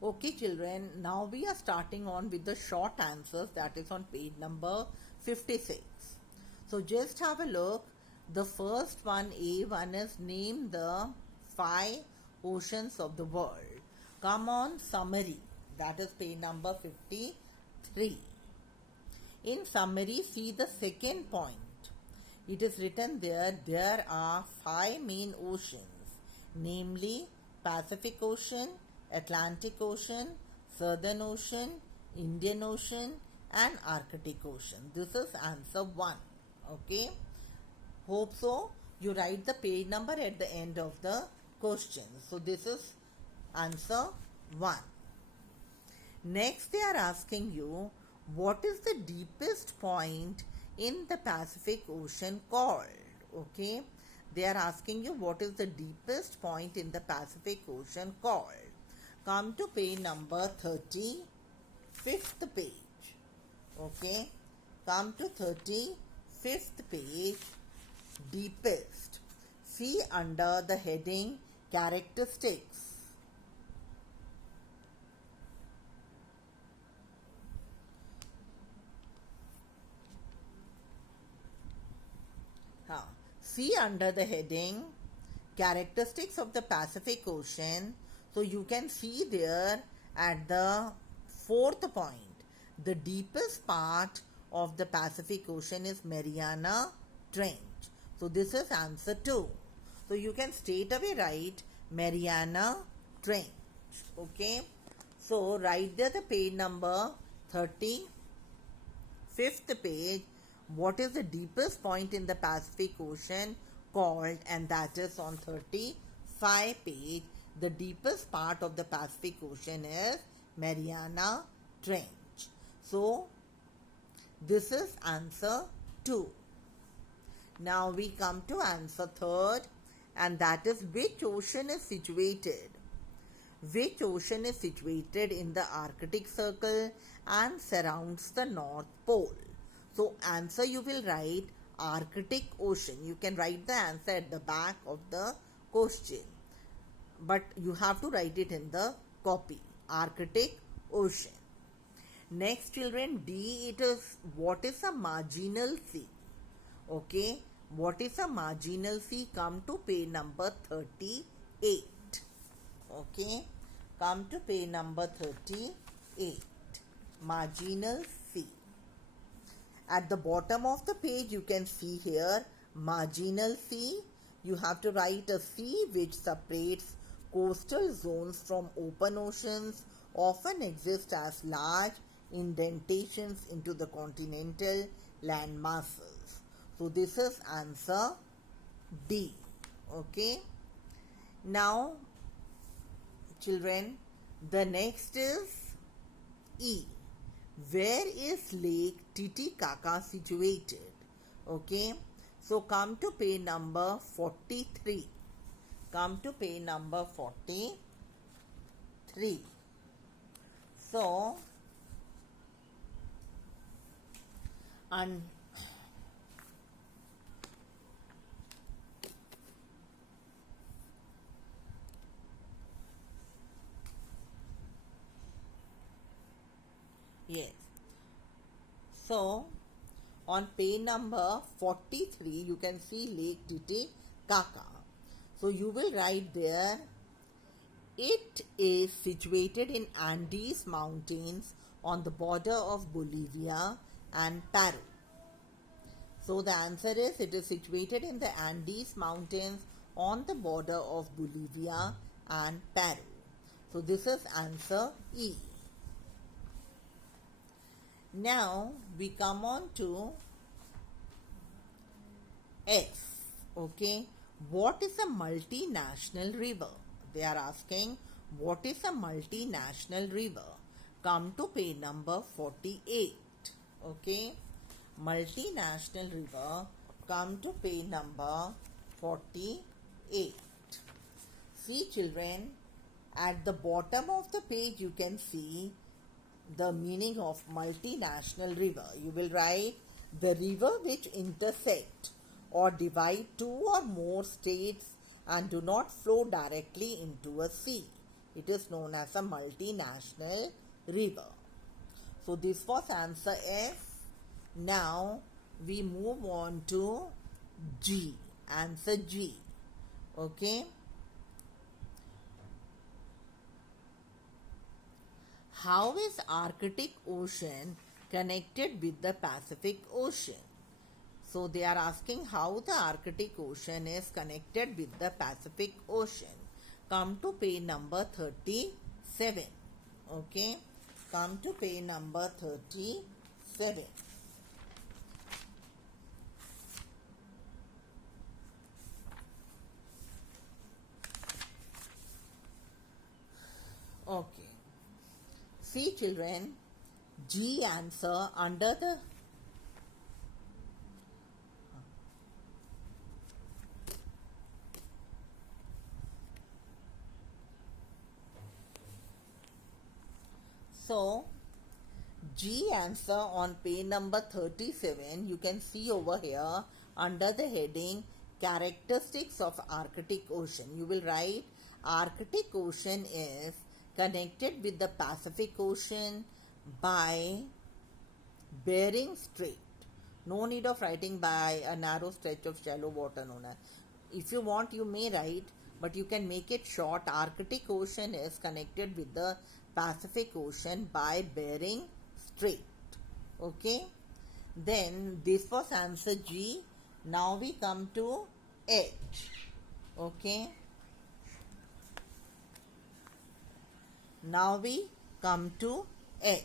Okay, children, now we are starting on with the short answers, that is on page number 56. So just have a look. The first one, A1, is name the 5 oceans of the world. Come on, summary. That is page number 53. In summary, see the second point. It is written there are 5 main oceans, namely Pacific Ocean, Atlantic Ocean, Southern Ocean, Indian Ocean, and Arctic Ocean. This is answer 1. Okay. Hope so. You write the page number at the end of the question. So this is answer 1. Next, they are asking you, what is the deepest point in the Pacific Ocean called? Okay. They are asking you, what is the deepest point in the Pacific Ocean called? Come to page number 35th page. Okay. Come to 35th page. Deepest. See under the heading characteristics. See under the heading characteristics of the Pacific Ocean. So you can see there at the 4th point, the deepest part of the Pacific Ocean is Mariana Trench. So this is answer 2. So you can straight away write Mariana Trench. Okay. So write there the page number 35th page. What is the deepest point in the Pacific Ocean called? And that is on 35 page. The deepest part of the Pacific Ocean is Mariana Trench. So this is answer 2. Now we come to answer 3rd, and that is which ocean is situated? Which ocean is situated in the Arctic Circle and surrounds the North Pole? So answer you will write Arctic Ocean. You can write the answer at the back of the question, but you have to write it in the copy. Arctic Ocean. Next, children, D, it is what is a marginal sea? Okay, what is a marginal sea? Come to page number 38. Okay, come to page number 38. Marginal sea. At the bottom of the page, you can see here marginal sea. You have to write a sea which separates coastal zones from open oceans, often exist as large indentations into the continental land masses. So this is answer D. Okay. Now, children, the next is E. Where is Lake Titicaca situated? Okay. So come to page number 43. Come to page number 43. So, yes. So, on page number 43, you can see Lake Titicaca. So, you will write there, it is situated in Andes Mountains on the border of Bolivia and Peru. So, the answer is it is situated in the Andes Mountains on the border of Bolivia and Peru. So, this is answer E. Now we come on to F. Okay. What is a multinational river? They are asking what is a multinational river? Come to page number 48. Okay. Multinational river. Come to page number 48. See, children, at the bottom of the page you can see the meaning of multinational river. You will write the river which intersect or divide 2 or more states and do not flow directly into a sea It is known as a multinational river. So this was answer F. Now we move on to G. Answer G. Okay. How is Arctic Ocean connected with the Pacific Ocean? So they are asking how the Arctic Ocean is connected with the Pacific Ocean. Come to page number 37. Okay. Come to page number 37. Okay. See children, G answer under the So, G answer on page number 37, you can see over here under the heading Characteristics of Arctic Ocean. You will write Arctic Ocean is connected with the Pacific Ocean by Bering Strait. No need of writing by a narrow stretch of shallow water known as. If you want, you may write, but you can make it short. Arctic Ocean is connected with the Pacific Ocean by Bering Strait. Okay. Then this was answer G. Now we come to H. Okay. Now we come to H.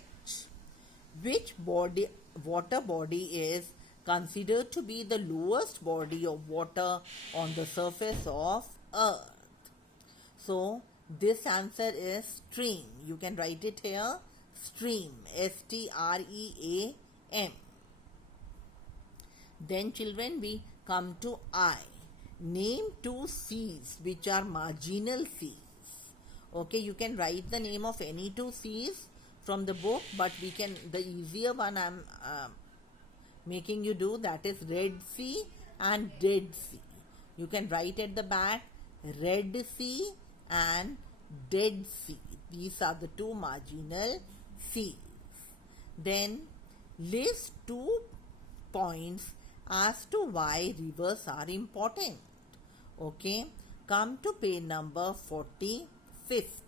Which water body is considered to be the lowest body of water on the surface of Earth? So this answer is stream. You can write it here. Stream. S-T-R-E-A-M. Then children, we come to I. Name two seas which are marginal seas. Okay, you can write the name of any two seas from the book, but the easier one I'm making you do, that is Red Sea and Dead Sea. You can write at the back Red Sea and Dead Sea. These are the two marginal seas. Then list 2 points as to why rivers are important. Okay, come to page number 45th.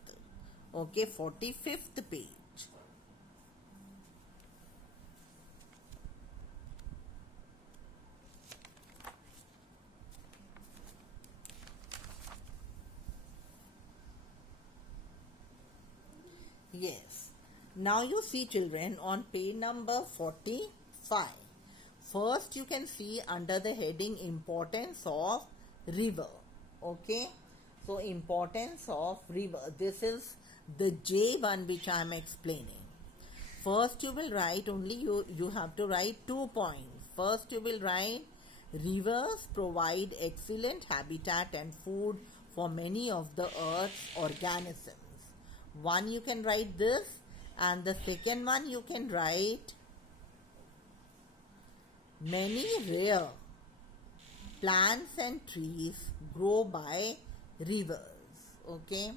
Okay, 45th page. Yes. Now you see children on page number 45. First you can see under the heading importance of river. Okay. So importance of river. This is the J one which I am explaining. First you will write only you have to write 2 points. First you will write rivers provide excellent habitat and food for many of the earth's organisms. One you can write this, and the second one you can write many rare plants and trees grow by rivers. Okay,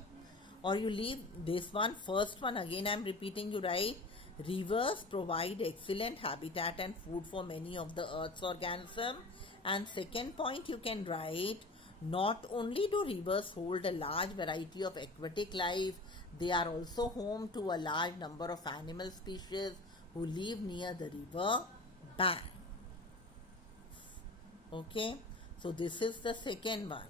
or you leave this one. First one again I am repeating, you write rivers provide excellent habitat and food for many of the earth's organisms, and second point you can write not only do rivers hold a large variety of aquatic life, they are also home to a large number of animal species who live near the river bank. Okay, so this is the second one.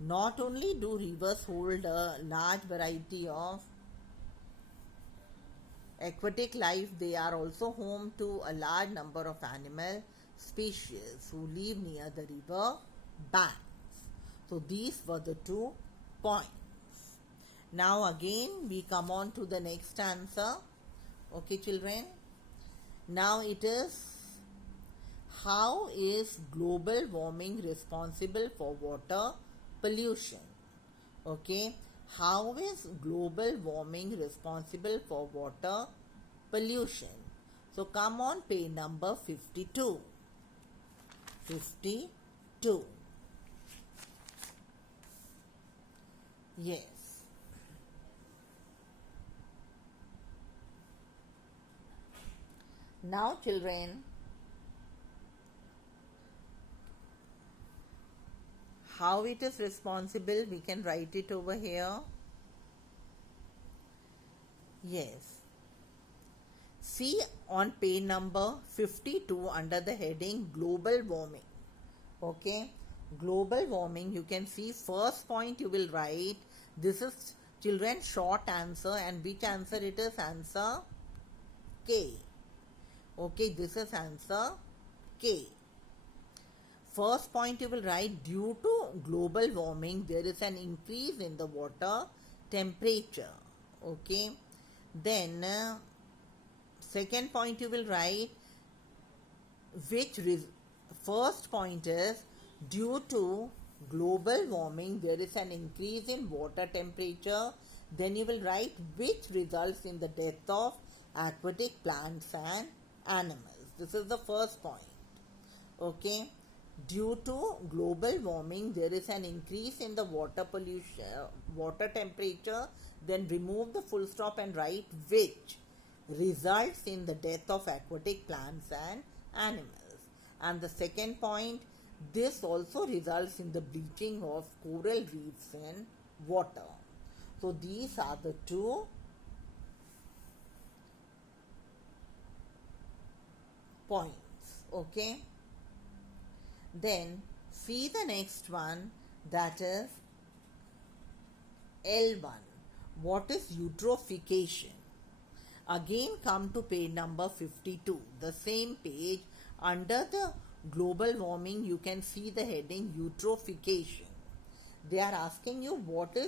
Not only do rivers hold a large variety of aquatic life, they are also home to a large number of animal species who live near the river banks. So these were the 2 points. Now again we come on to the next answer. Okay children. Now it is, how is global warming responsible for water pollution? Okay. How is global warming responsible for water pollution? So come on page number 52. 52. Yes. Now children, how it is responsible, we can write it over here. Yes. See on page number 52 under the heading global warming. Okay. Global warming, you can see first point you will write. This is children short answer, and which answer it is? Answer K. Okay, this is answer K. First point you will write, due to global warming there is an increase in the water temperature. Okay. Then second point you will write, first point is due to global warming there is an increase in water temperature. Then you will write which results in the death of aquatic plants and animals. This is the first point. Okay. Due to global warming there is an increase in the water temperature. Then remove the full stop and write which results in the death of aquatic plants and animals. And the second point, this also results in the bleaching of coral reefs in water. So these are the two points. Okay. Then see the next one, that is L1. What is eutrophication? Again come to page number 52. The same page, under the global warming you can see the heading eutrophication. They are asking you what is